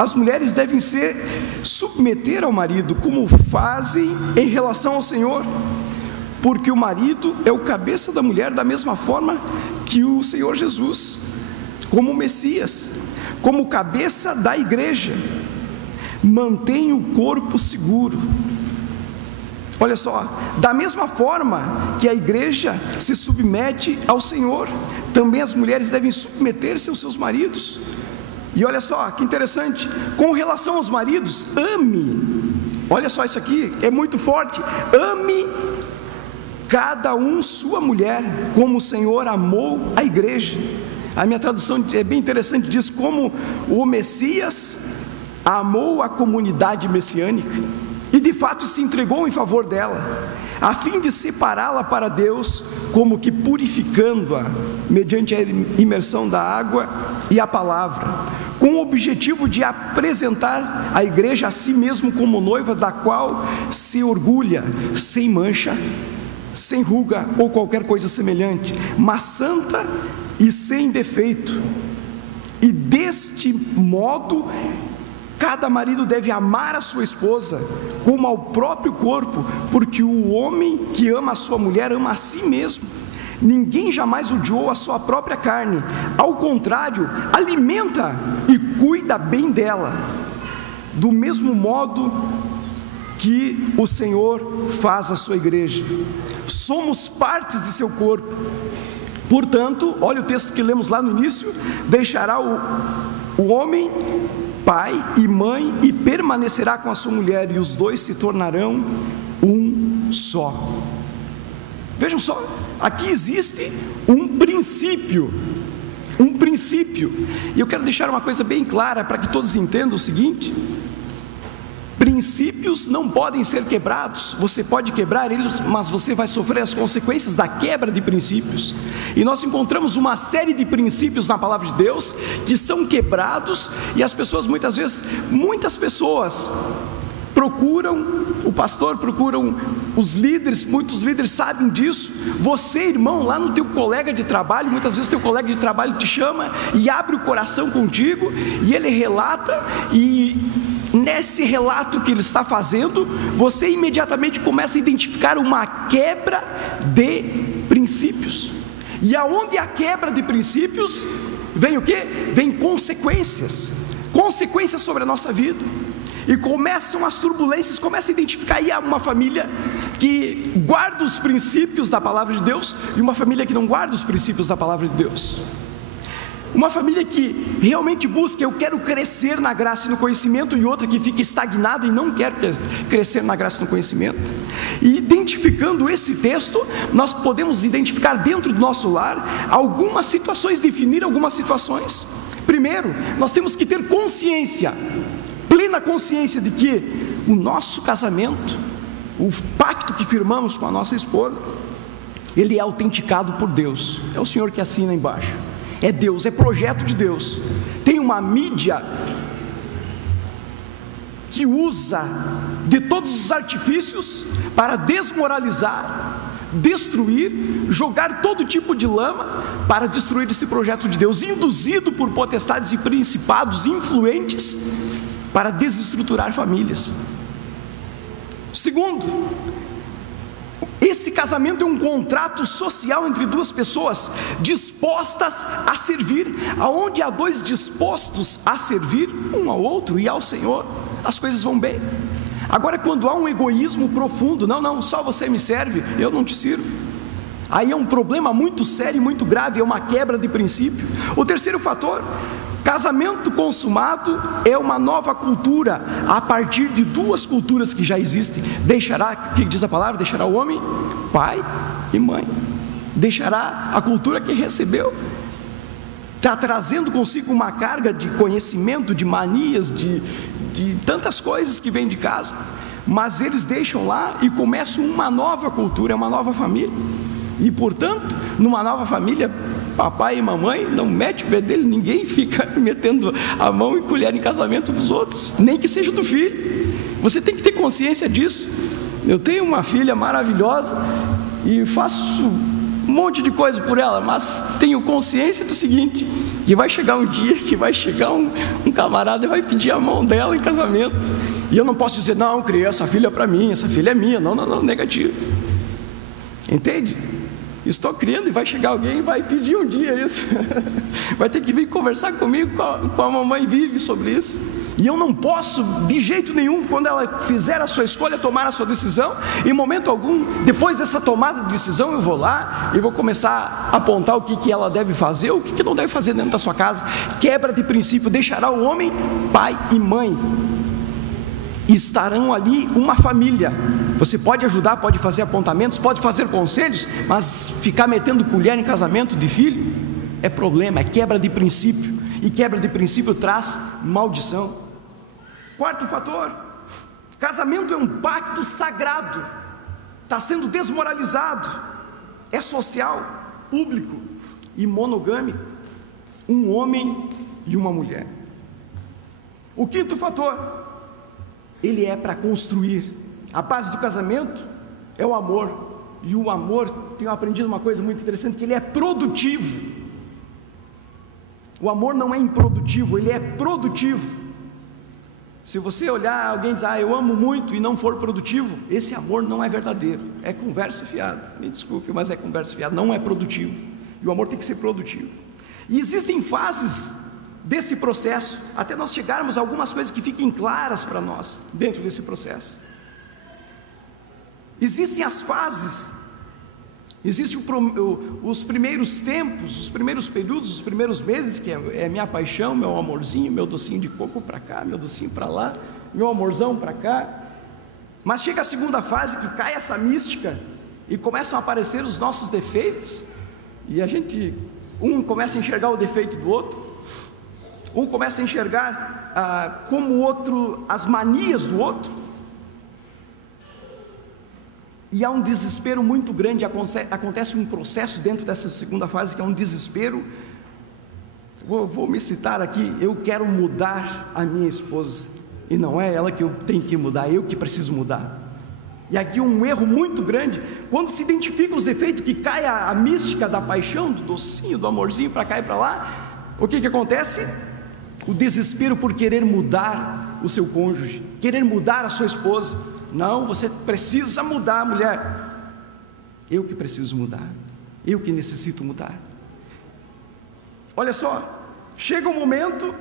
as mulheres devem se submeter ao marido, como fazem em relação ao Senhor, porque o marido é o cabeça da mulher, da mesma forma que o Senhor Jesus, como o Messias, como cabeça da igreja, mantém o corpo seguro. Olha só, da mesma forma que a igreja se submete ao Senhor, também as mulheres devem submeter-se aos seus maridos. E olha só, que interessante, com relação aos maridos, ame, olha só isso aqui, é muito forte, ame cada um sua mulher, como o Senhor amou a igreja. A minha tradução é bem interessante, diz como o Messias amou a comunidade messiânica, e de fato se entregou em favor dela, a fim de separá-la para Deus, como que purificando-a, mediante a imersão da água e a palavra, com o objetivo de apresentar a igreja a si mesmo como noiva, da qual se orgulha, sem mancha, sem ruga ou qualquer coisa semelhante, mas santa e sem defeito. E deste modo, cada marido deve amar a sua esposa como ao próprio corpo, porque o homem que ama a sua mulher ama a si mesmo. Ninguém jamais odiou a sua própria carne, ao contrário, alimenta e cuida bem dela, do mesmo modo que o Senhor faz a sua igreja. Somos partes de seu corpo. Portanto, olha o texto que lemos lá no início: deixará o homem pai e mãe e permanecerá com a sua mulher, e os dois se tornarão um só. Vejam só, aqui existe um princípio, e eu quero deixar uma coisa bem clara para que todos entendam o seguinte: princípios não podem ser quebrados. Você pode quebrar eles, mas você vai sofrer as consequências da quebra de princípios. E nós encontramos uma série de princípios na palavra de Deus que são quebrados, e as pessoas muitas pessoas procuram o pastor, procuram os líderes, muitos líderes sabem disso. Você, irmão, lá no teu colega de trabalho, muitas vezes teu colega de trabalho te chama e abre o coração contigo, e ele relata, e nesse relato que ele está fazendo, você imediatamente começa a identificar uma quebra de princípios. E aonde há quebra de princípios, vem o quê? Vem consequências sobre a nossa vida. E começam as turbulências, começa a identificar aí uma família que guarda os princípios da palavra de Deus e uma família que não guarda os princípios da palavra de Deus. Uma família que realmente busca, eu quero crescer na graça e no conhecimento, e outra que fica estagnada e não quer crescer na graça e no conhecimento. E identificando esse texto, nós podemos identificar dentro do nosso lar algumas situações, definir algumas situações. Primeiro, nós temos que ter consciência, plena consciência de que o nosso casamento, o pacto que firmamos com a nossa esposa, ele é autenticado por Deus. É o Senhor que assina embaixo. É Deus, é projeto de Deus. Tem uma mídia que usa de todos os artifícios para desmoralizar, destruir, jogar todo tipo de lama para destruir esse projeto de Deus, induzido por potestades e principados influentes para desestruturar famílias. Segundo, esse casamento é um contrato social entre duas pessoas dispostas a servir. Aonde há dois dispostos a servir um ao outro e ao Senhor, as coisas vão bem. Agora, quando há um egoísmo profundo, não, só você me serve, eu não te sirvo, aí é um problema muito sério e muito grave, é uma quebra de princípio. O terceiro fator: casamento consumado é uma nova cultura, a partir de duas culturas que já existem. Deixará, o que diz a palavra? Deixará o homem pai e mãe, deixará a cultura que recebeu. Está trazendo consigo uma carga de conhecimento, de manias, de tantas coisas que vêm de casa, mas eles deixam lá e começam uma nova cultura, uma nova família. E portanto, numa nova família, papai e mamãe não mete o pé dele, ninguém fica metendo a mão e colher em casamento dos outros, nem que seja do filho. Você tem que ter consciência disso. Eu tenho uma filha maravilhosa e faço um monte de coisa por ela, mas tenho consciência do seguinte, que vai chegar um dia que vai chegar um camarada e vai pedir a mão dela em casamento, e eu não posso dizer, não, criei essa filha para mim, essa filha é minha, não, negativo, entende? Estou criando e vai chegar alguém e vai pedir um dia isso, vai ter que vir conversar comigo, com a mamãe Vive sobre isso. E eu não posso, de jeito nenhum, quando ela fizer a sua escolha, tomar a sua decisão, em momento algum, depois dessa tomada de decisão, eu vou lá e vou começar a apontar o que ela deve fazer, o que não deve fazer dentro da sua casa. Quebra de princípio, deixará o homem, pai e mãe, e estarão ali uma família. Você pode ajudar, pode fazer apontamentos, pode fazer conselhos, mas ficar metendo colher em casamento de filho, é problema, é quebra de princípio, e quebra de princípio traz maldição. Quarto fator, casamento é um pacto sagrado, está sendo desmoralizado, é social, público e monogâmico, um homem e uma mulher. O quinto fator, ele é para construir, a base do casamento é o amor, e o amor, tenho aprendido uma coisa muito interessante, que ele é produtivo. O amor não é improdutivo, ele é produtivo. Se você olhar alguém e dizer, eu amo muito e não for produtivo, esse amor não é verdadeiro, é conversa fiada, me desculpe, mas é conversa fiada, não é produtivo, e o amor tem que ser produtivo. E existem fases desse processo, até nós chegarmos a algumas coisas que fiquem claras para nós, dentro desse processo. Existem as fases, existem os primeiros tempos, os primeiros períodos, os primeiros meses, que é minha paixão, meu amorzinho, meu docinho de coco para cá, meu docinho para lá, meu amorzão para cá. Mas chega a segunda fase, que cai essa mística e começam a aparecer os nossos defeitos, e a gente, um começa a enxergar o defeito do outro, um começa a enxergar como o outro, as manias do outro, e há um desespero muito grande. Acontece um processo dentro dessa segunda fase, que é um desespero. Vou me citar aqui, eu quero mudar a minha esposa, e não é ela que eu tenho que mudar, é eu que preciso mudar. E aqui um erro muito grande, quando se identifica os defeitos, que cai a mística da paixão, do docinho, do amorzinho para cá e para lá, o que acontece? O desespero por querer mudar o seu cônjuge, querer mudar a sua esposa. Não, você precisa mudar, mulher. Eu que preciso mudar, eu que necessito mudar. Olha só, chega o momento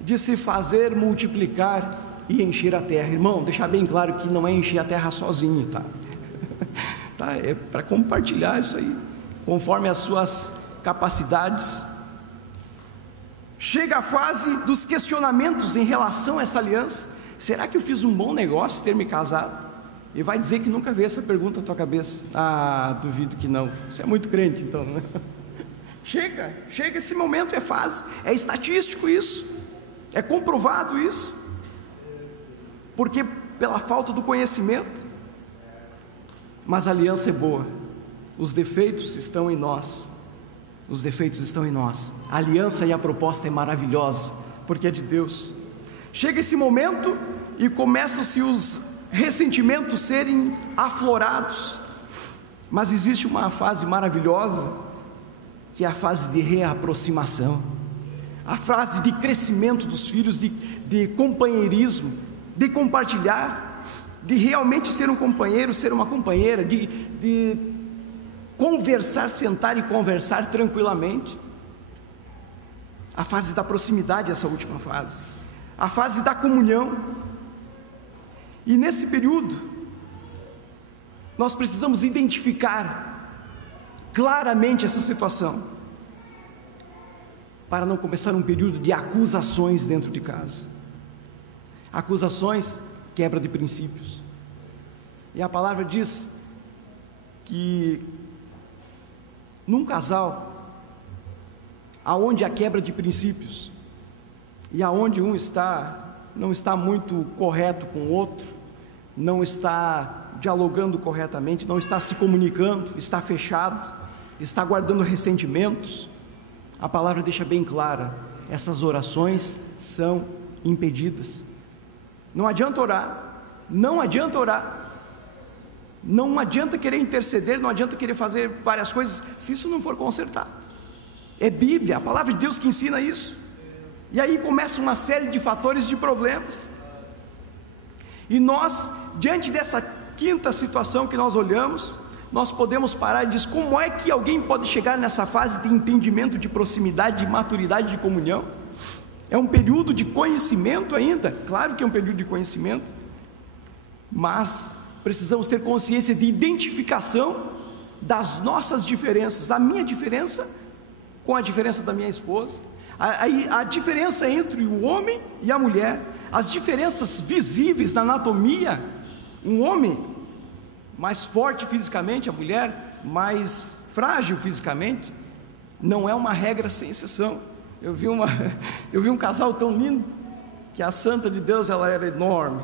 de se fazer multiplicar e encher a terra. Irmão, deixar bem claro que não é encher a terra sozinho, tá? É para compartilhar isso aí, conforme as suas capacidades. Chega a fase dos questionamentos em relação a essa aliança. Será que eu fiz um bom negócio ter me casado? E vai dizer que nunca veio essa pergunta na tua cabeça. Duvido que não, você é muito crente então, né? Chega esse momento, é fase, é estatístico isso, é comprovado isso, porque pela falta do conhecimento. Mas a aliança é boa, os defeitos estão em nós, a aliança e a proposta é maravilhosa, porque é de Deus. Chega esse momento e começam-se os ressentimentos serem aflorados, mas existe uma fase maravilhosa, que é a fase de reaproximação, a fase de crescimento dos filhos, de companheirismo, de compartilhar, de realmente ser um companheiro, ser uma companheira, de conversar, sentar e conversar tranquilamente. A fase da proximidade, essa última fase, a fase da comunhão. E nesse período nós precisamos identificar claramente essa situação, para não começar um período de acusações dentro de casa. Acusações, quebra de princípios. E a palavra diz que num casal aonde há quebra de princípios e aonde um não está muito correto com o outro, não está dialogando corretamente, não está se comunicando, está fechado, está guardando ressentimentos, a palavra deixa bem clara, essas orações são impedidas. Não adianta orar, Não adianta querer interceder, não adianta querer fazer várias coisas, se isso não for consertado. É Bíblia, a palavra de Deus que ensina isso. E aí começa uma série de fatores, de problemas. E nós, diante dessa quinta situação que nós olhamos, nós podemos parar e dizer, como é que alguém pode chegar nessa fase de entendimento, de proximidade, de maturidade, de comunhão? É um período de conhecimento ainda, claro que é um período de conhecimento, mas precisamos ter consciência de identificação das nossas diferenças, da minha diferença com a diferença da minha esposa, a diferença entre o homem e a mulher, as diferenças visíveis na anatomia, um homem mais forte fisicamente, a mulher mais frágil fisicamente, não é uma regra sem exceção. Eu vi um casal tão lindo, que a santa de Deus, ela era enorme,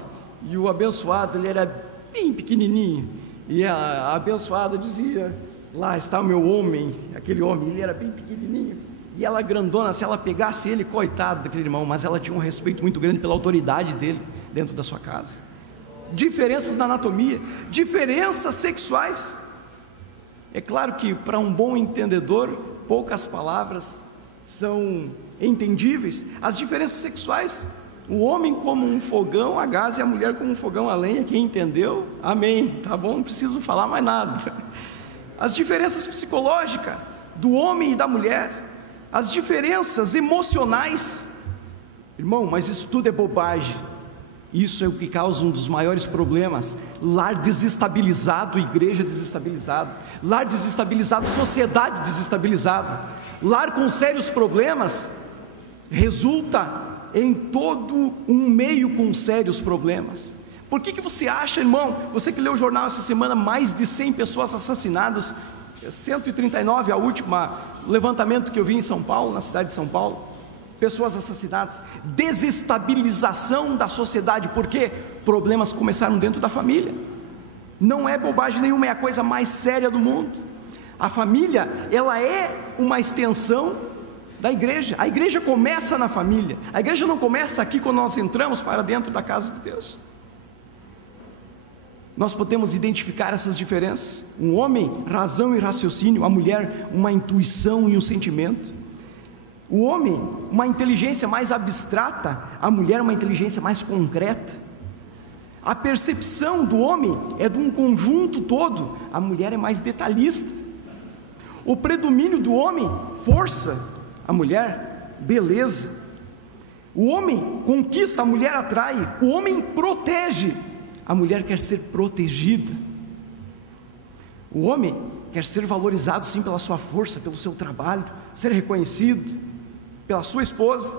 e o abençoado, ele era bem pequenininho, e a abençoada dizia, lá está o meu homem, aquele homem, ele era bem pequenininho, e ela grandona, se ela pegasse ele, coitado daquele irmão, mas ela tinha um respeito muito grande pela autoridade dele, dentro da sua casa. Diferenças na anatomia, diferenças sexuais. É claro que para um bom entendedor, poucas palavras são entendíveis. As diferenças sexuais, o homem como um fogão a gás e a mulher como um fogão a lenha, quem entendeu, amém, tá bom, não preciso falar mais nada. As diferenças psicológicas do homem e da mulher, as diferenças emocionais, irmão, mas isso tudo é bobagem. Isso é o que causa um dos maiores problemas. Lar desestabilizado, igreja desestabilizada, lar desestabilizado, sociedade desestabilizada, lar com sérios problemas, resulta em todo um meio com sérios problemas. Por que você acha, irmão, você que leu o jornal essa semana, mais de 100 pessoas assassinadas, 139, a última levantamento que eu vi em São Paulo, na cidade de São Paulo, pessoas assassinadas, desestabilização da sociedade, porque problemas começaram dentro da família. Não é bobagem nenhuma, é a coisa mais séria do mundo. A família, ela é uma extensão da igreja. A igreja começa na família, a igreja não começa aqui quando nós entramos para dentro da casa de Deus. Nós podemos identificar essas diferenças. Um homem, razão e raciocínio, a mulher, uma intuição e um sentimento. O homem, uma inteligência mais abstrata, a mulher, uma inteligência mais concreta. A percepção do homem é de um conjunto todo, a mulher é mais detalhista. O predomínio do homem, força, a mulher, beleza. O homem conquista, a mulher atrai. O homem protege, a mulher quer ser protegida. O homem quer ser valorizado sim pela sua força, pelo seu trabalho, ser reconhecido pela sua esposa.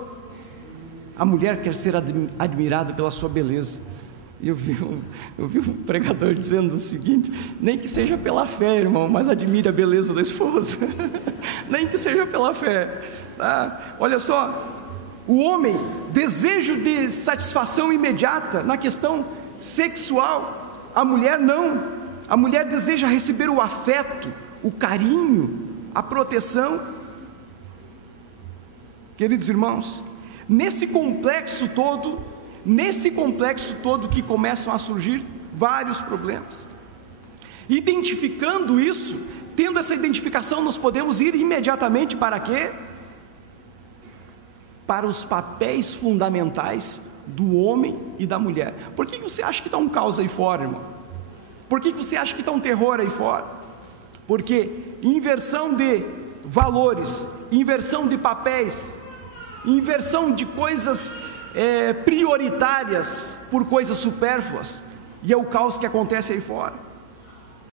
A mulher quer ser admirada pela sua beleza. Eu vi um pregador dizendo o seguinte: nem que seja pela fé, irmão, mas admire a beleza da esposa. Nem que seja pela fé, tá? Olha só, o homem, desejo de satisfação imediata na questão sexual, a mulher não. A mulher deseja receber o afeto, o carinho, a proteção. Queridos irmãos, nesse complexo todo que começam a surgir vários problemas. Identificando isso, tendo essa identificação, nós podemos ir imediatamente para quê? Para os papéis fundamentais do homem e da mulher. Por que você acha que está um caos aí fora, irmão? Por que você acha que está um terror aí fora? Porque inversão de valores, inversão de papéis, inversão de coisas prioritárias por coisas supérfluas, e é o caos que acontece aí fora.